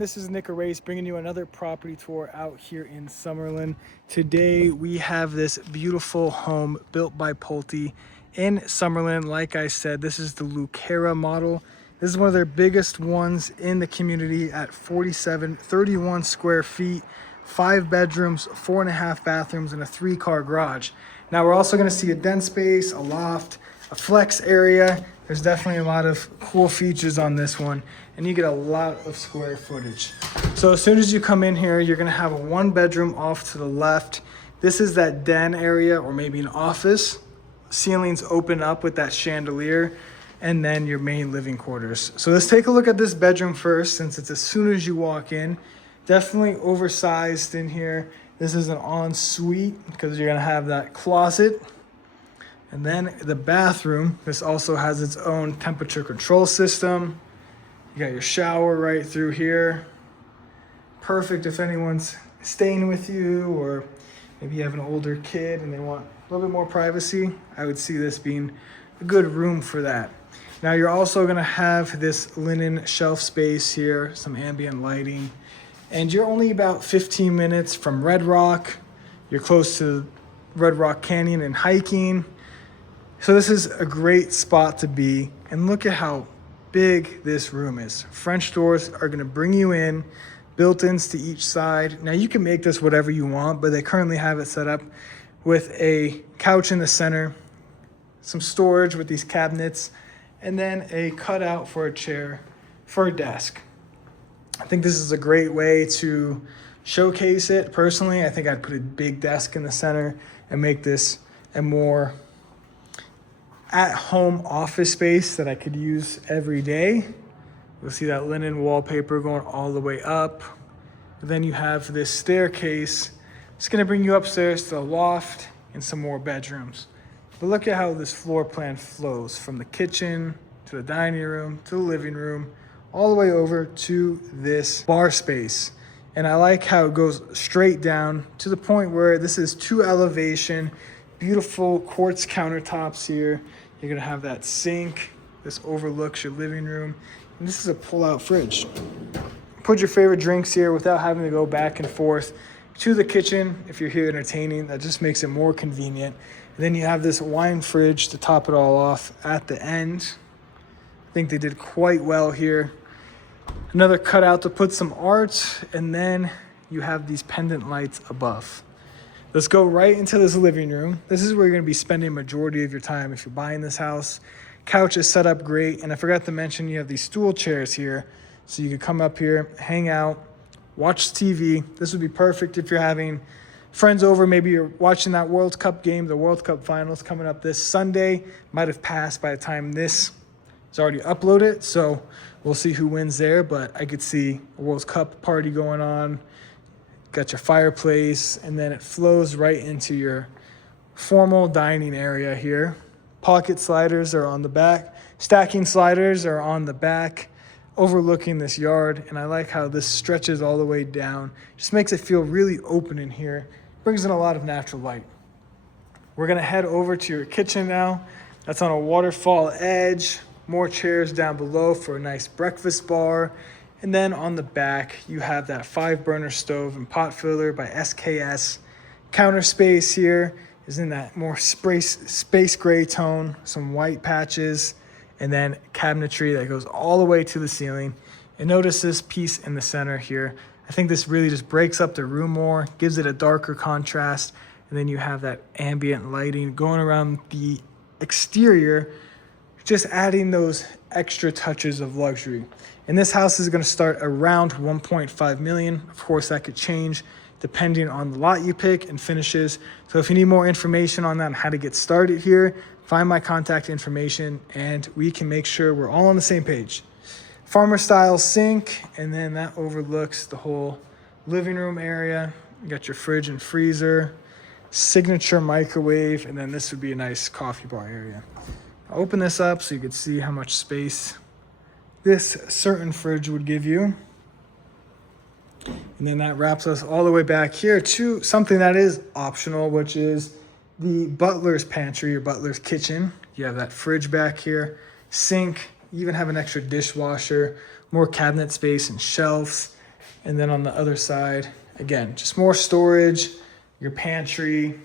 This is Nick Arace bringing you another property tour out here in Summerlin. Today we have this beautiful home built by Pulte in Summerlin. Like I said, this is the Lucera model. This is one of their biggest ones in the community at 31 square feet, 5 bedrooms, 4.5 bathrooms, and a 3-car garage. Now we're also going to see a den space, a loft, a flex area. There's definitely a lot of cool features on this one, and you get a lot of square footage. So as soon as you come in here, you're gonna have a 1-bedroom off to the left. This is that den area or maybe an office. Ceilings open up with that chandelier, and then your main living quarters. So let's take a look at this bedroom first, since it's as soon as you walk in. Definitely oversized in here. This is an ensuite because you're gonna have that closet. And then the bathroom, this also has its own temperature control system. You got your shower right through here. Perfect if anyone's staying with you, or maybe you have an older kid and they want a little bit more privacy. I would see this being a good room for that. Now you're also gonna have this linen shelf space here, some ambient lighting, and you're only about 15 minutes from Red Rock. You're close to Red Rock Canyon and hiking. So this is a great spot to be, and look at how big this room is. French doors are gonna bring you in, built-ins to each side. Now you can make this whatever you want, but they currently have it set up with a couch in the center, some storage with these cabinets, and then a cutout for a chair for a desk. I think this is a great way to showcase it. Personally, I think I'd put a big desk in the center and make this a more at-home office space that I could use every day. You'll see that linen wallpaper going all the way up. Then you have this staircase. It's gonna bring you upstairs to the loft and some more bedrooms. But look at how this floor plan flows from the kitchen to the dining room to the living room, all the way over to this bar space. And I like how it goes straight down to the point where this is 2 elevation, beautiful quartz countertops here. You're gonna have that sink. This overlooks your living room. And this is a pull-out fridge. Put your favorite drinks here without having to go back and forth to the kitchen if you're here entertaining. That just makes it more convenient. And then you have this wine fridge to top it all off at the end. I think they did quite well here. Another cutout to put some art, and then you have these pendant lights above. Let's go right into this living room. This is where you're gonna be spending a majority of your time if you're buying this house. Couch is set up great, and I forgot to mention you have these stool chairs here, so you can come up here, hang out, watch TV. This would be perfect if you're having friends over. Maybe you're watching that World Cup game, the World Cup finals coming up this Sunday. Might have passed by the time this is already uploaded, so we'll see who wins there, but I could see a World Cup party going on. Got your fireplace, and then it flows right into your formal dining area here. Pocket sliders are on the back. Stacking sliders are on the back, overlooking this yard, and I like how this stretches all the way down. Just makes it feel really open in here. Brings in a lot of natural light. We're gonna head over to your kitchen now. That's on a waterfall edge. More chairs down below for a nice breakfast bar. And then on the back, you have that 5-burner stove and pot filler by SKS. Counter space here is in that more space gray tone, some white patches, and then cabinetry that goes all the way to the ceiling. And notice this piece in the center here. I think this really just breaks up the room more, gives it a darker contrast, and then you have that ambient lighting going around the exterior, just adding those extra touches of luxury. And this house is gonna start around 1.5 million. Of course, that could change depending on the lot you pick and finishes. So if you need more information on that and how to get started here, find my contact information and we can make sure we're all on the same page. Farmer style sink, and then that overlooks the whole living room area. You got your fridge and freezer, signature microwave, and then this would be a nice coffee bar area. I'll open this up so you can see how much space this certain fridge would give you. And then that wraps us all the way back here to something that is optional, which is the butler's pantry or butler's kitchen. You have that fridge back here, sink, you even have an extra dishwasher, more cabinet space and shelves. And then on the other side, again, just more storage, your pantry.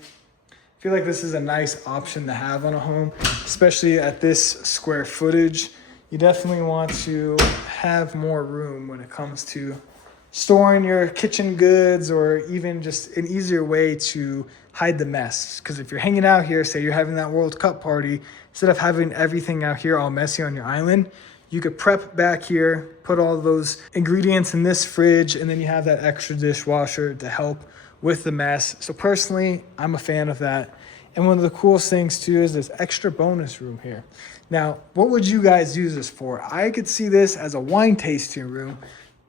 I feel like this is a nice option to have on a home, especially at this square footage. You definitely want to have more room when it comes to storing your kitchen goods, or even just an easier way to hide the mess. Because if you're hanging out here, say you're having that World Cup party, instead of having everything out here all messy on your island, you could prep back here, put all those ingredients in this fridge, and then you have that extra dishwasher to help with the mess. So personally, I'm a fan of that. And one of the coolest things too is this extra bonus room here. Now, what would you guys use this for? I could see this as a wine tasting room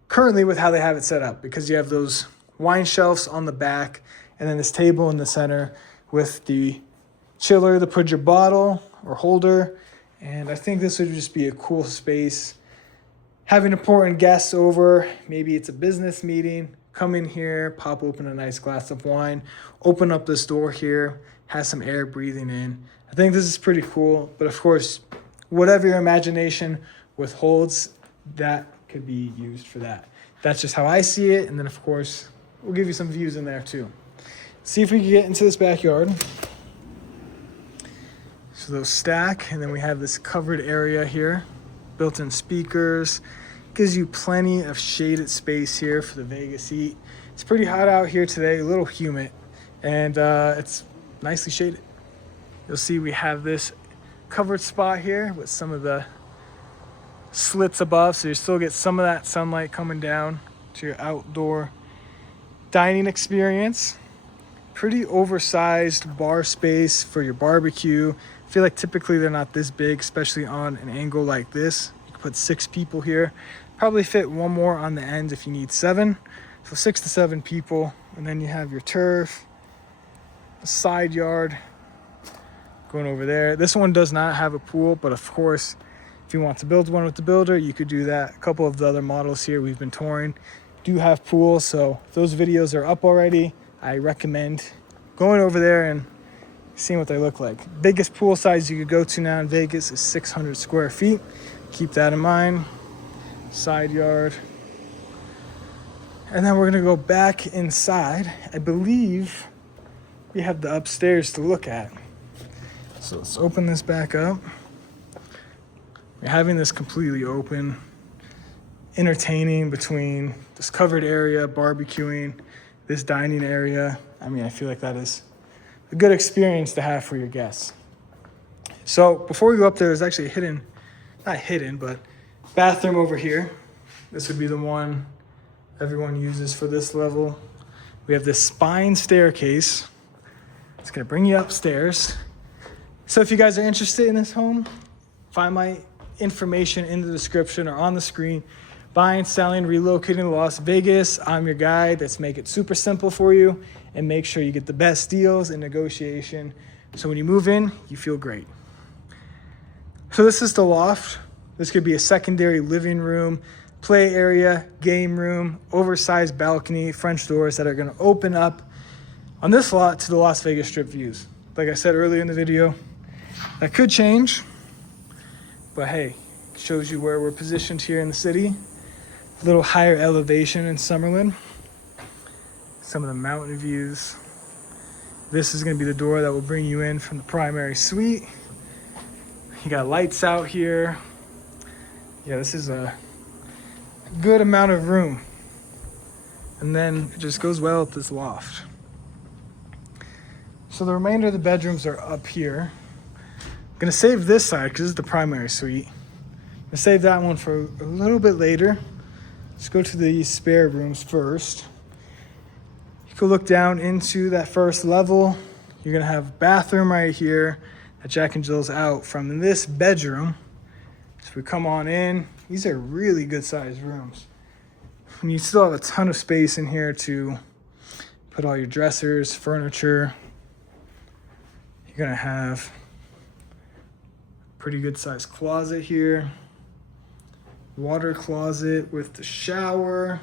currently with how they have it set up, because you have those wine shelves on the back and then this table in the center with the chiller to put your bottle or holder. And I think this would just be a cool space. Having important guests over, maybe it's a business meeting, come in here, pop open a nice glass of wine, open up this door here, has some air breathing in. I think this is pretty cool, but of course, whatever your imagination withholds, that could be used for that. That's just how I see it. And then of course, we'll give you some views in there too. See if we can get into this backyard. So those stack, and then we have this covered area here, built-in speakers, gives you plenty of shaded space here for the Vegas heat. It's pretty hot out here today, a little humid, and it's nicely shaded. You'll see we have this covered spot here with some of the slits above, so you still get some of that sunlight coming down to your outdoor dining experience. Pretty oversized bar space for your barbecue. I feel like typically they're not this big, especially on an angle like this. You can put 6 people here. Probably fit one more on the end if you need 7. So 6 to 7 people. And then you have your turf, a side yard going over there. This one does not have a pool, but of course, if you want to build one with the builder, you could do that. A couple of the other models here we've been touring do have pools, so if those videos are up already, I recommend going over there and seeing what they look like. Biggest pool size you could go to now in Vegas is 600 square feet. Keep that in mind. Side yard. And then we're gonna go back inside. I believe we have the upstairs to look at. So let's open this back up. We're having this completely open, entertaining between this covered area, barbecuing, this dining area. I mean, I feel like that is a good experience to have for your guests. So before we go up there, there's actually a not hidden, but bathroom over here. This would be the one everyone uses for this level. We have this spine staircase. It's gonna bring you upstairs. So if you guys are interested in this home, find my information in the description or on the screen. Buying, selling, relocating to Las Vegas. I'm your guy. Let's make it super simple for you and make sure you get the best deals and negotiation. So when you move in, you feel great. So this is the loft. This could be a secondary living room, play area, game room, oversized balcony, French doors that are gonna open up on this lot to the Las Vegas Strip views. Like I said earlier in the video, that could change, but hey, it shows you where we're positioned here in the city. A little higher elevation in Summerlin. Some of the mountain views. This is gonna be the door that will bring you in from the primary suite. You got lights out here. Yeah, this is a good amount of room. And then it just goes well with this loft. So the remainder of the bedrooms are up here. I'm gonna save this side because this is the primary suite. I'm gonna save that one for a little bit later. Let's go to the spare rooms first. You can look down into that first level. You're gonna have a bathroom right here that Jack and Jill's out from this bedroom. So we come on in. These are really good sized rooms. And you still have a ton of space in here to put all your dressers, furniture. You're gonna have a pretty good sized closet here. Water closet with the shower.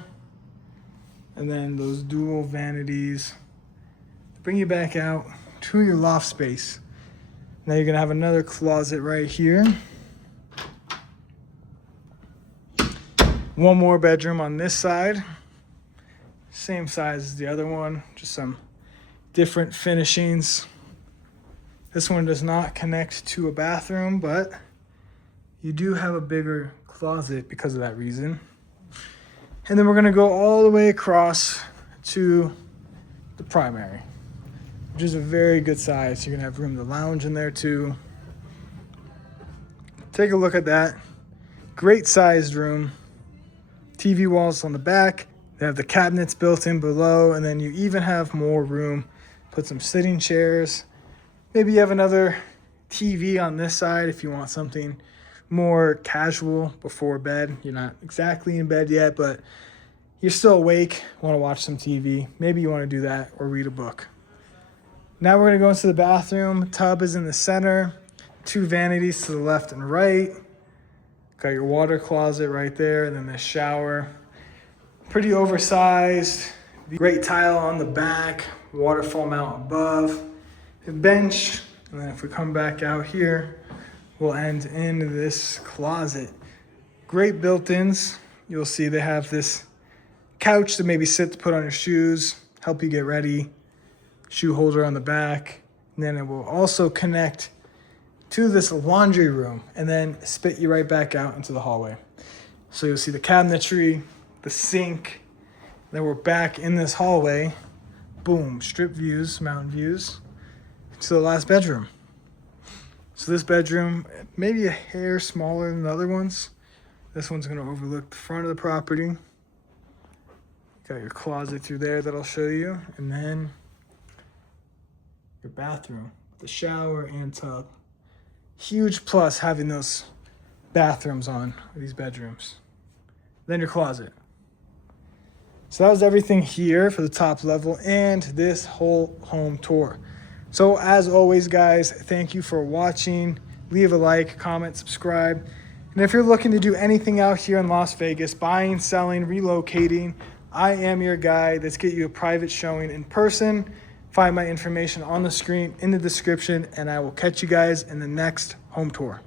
And then those dual vanities. Bring you back out to your loft space. Now you're gonna have another closet right here. One more bedroom on this side. Same size as the other one, just some different finishings. This one does not connect to a bathroom, but you do have a bigger closet because of that reason. And then we're gonna go all the way across to the primary, which is a very good size. You're gonna have room to lounge in there too. Take a look at that. Great sized room. TV walls on the back. They have the cabinets built in below, and then you even have more room. Put some sitting chairs. Maybe you have another TV on this side if you want something more casual before bed. You're not exactly in bed yet, but you're still awake, want to watch some TV. Maybe you want to do that or read a book. Now we're going to go into the bathroom. Tub is in the center. 2 vanities to the left and right. Got your water closet right there, and then the shower. Pretty oversized. Great tile on the back. Waterfall mount above. A bench. And then if we come back out here, we'll end in this closet. Great built-ins. You'll see they have this couch to maybe sit to put on your shoes, help you get ready. Shoe holder on the back. And then it will also connect to this laundry room and then spit you right back out into the hallway. So you'll see the cabinetry, the sink. Then we're back in this hallway. Boom, strip views, mountain views to the last bedroom. So this bedroom, maybe a hair smaller than the other ones. This one's gonna overlook the front of the property. Got your closet through there that I'll show you. And then your bathroom, the shower and tub. Huge plus having those bathrooms on these bedrooms. Then your closet. So that was everything here for the top level and this whole home tour. So as always, guys, thank you for watching. Leave a like, comment, subscribe. And if you're looking to do anything out here in Las Vegas, buying, selling, relocating, I am your guy. Let's get you a private showing in person. Find my information on the screen in the description, and I will catch you guys in the next home tour.